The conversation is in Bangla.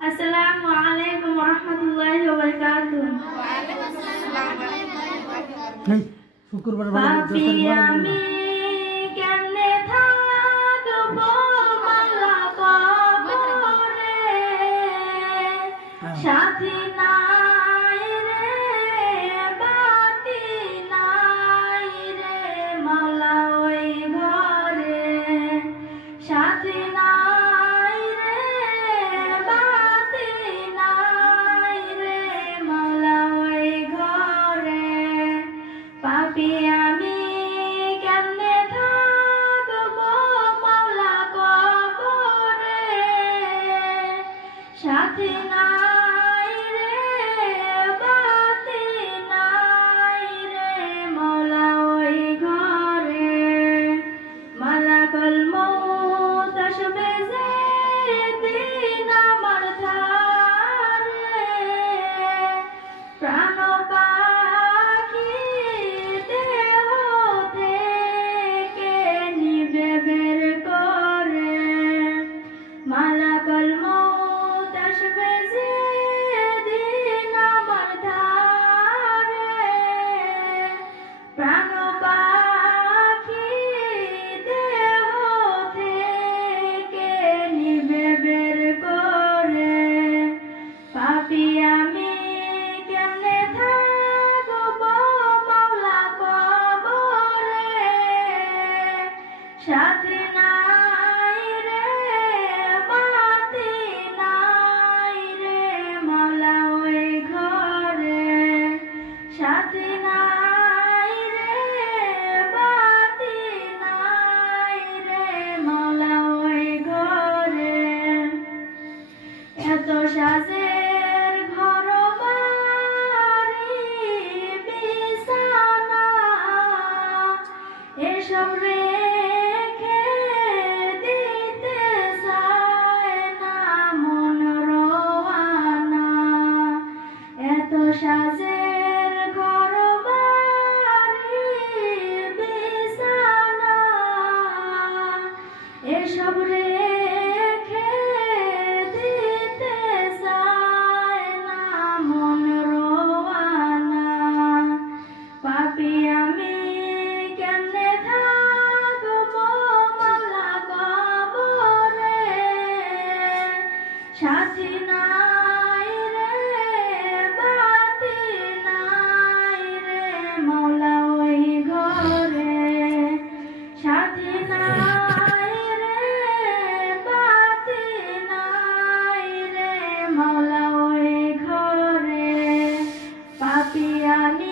আসসালামু আলাইকুম ওয়া রাহমাতুল্লাহি ওয়া বারাকাতুহু। শুক্রবার পাপি আমি কেমনে থাকবো মাওলা কবরে, সাথী নাই রে বাতি নাই রে মাওলা ওই ঘরে, সাথী নাই রে বাতি নাই রে মাওলা ওই ঘরে। পাপি আমি কেমনে থাকবো মাওলা কবরে, সাথী নাই রে বাতি নাই রে মাওলা ওই ঘরে। মালাকুল মউত আসবে যেদিন আমার ধারে, প্রাণ পাখি দেহ থেকে নিবে বের করে। মালাকুল মউত আসবে যেদিন আমার ধারে, প্রাণ পাখি দেহ থেকে নিবে বের করে। পাপি আমি কেমনে থাকবো মাওলা কবরে, সাথী নাই রে বাতি নাই রে মাওলা ওই ঘরে, সাথী নাই রে বাতি নাই রে মাওলা ওই ঘরে। এত সাজের ঘর বাড়ি বিছানা, এসব রেখে দিতে চায় না মন রোয়ানা। এত সাজের ঘর বাড়ি বিছানা, এসব রেখে দিতে চায় না মন রোয়ানা। পাপি আমি কেমনে থাকবো মাওলা কবরে, সাথী নাই রে বাতি নাই রে মাওলা ওই ঘরে, সাথী নাই রে বাতি নাই রে মাওলা ওই ঘরে। পাপি আমি